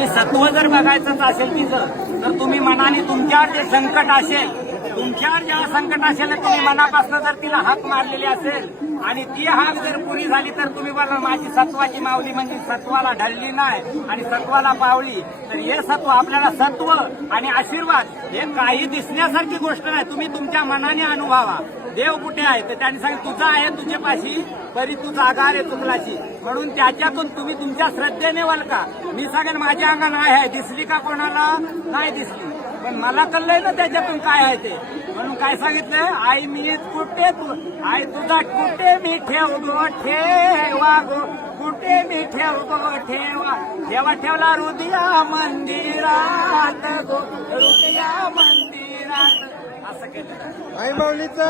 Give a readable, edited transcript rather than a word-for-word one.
तुम्ही सत्व जर बघायचंच असेल तिचं तर तुम्ही मनाने तुमच्यावर जे संकट असेल, तुमच्यावर जेव्हा संकट असेल तुम्ही मनापासून जर तिला हाक मारलेली असेल आणि ती हाक जर पुरी झाली तर तुम्ही बोला माझी सत्वाची माऊली म्हणजे सत्वाला ढळली नाही आणि सत्वाला पावली. तर हे सत्व आपल्याला सत्व आणि आशीर्वाद हे काही दिसण्यासारखी गोष्ट नाही, तुम्ही तुमच्या मनाने अनुभवा. देव कुठे आहे तर त्यांनी सांगितलं तुझा आहे तुझ्यापाशी बरी तू जागा रे चुकलाची, म्हणून त्याच्यातून तुम्ही तुमच्या श्रद्धेने वलका. मी सांगेन माझ्या अंगात आहे दिसली का कोणाला नाही दिसली, पण मला कळलंय ना त्याच्यातून काय आहे ते. म्हणून काय सांगितलंय आई मी कुठे तू आई तुझा कुठे मी ठेवगो ठेवा गो कुठे मी ठेवगो ठेवा ठेवा ठेवला हृदया मंदिरात गो हृदया मंदिरात असं केलं. आई माऊलीचा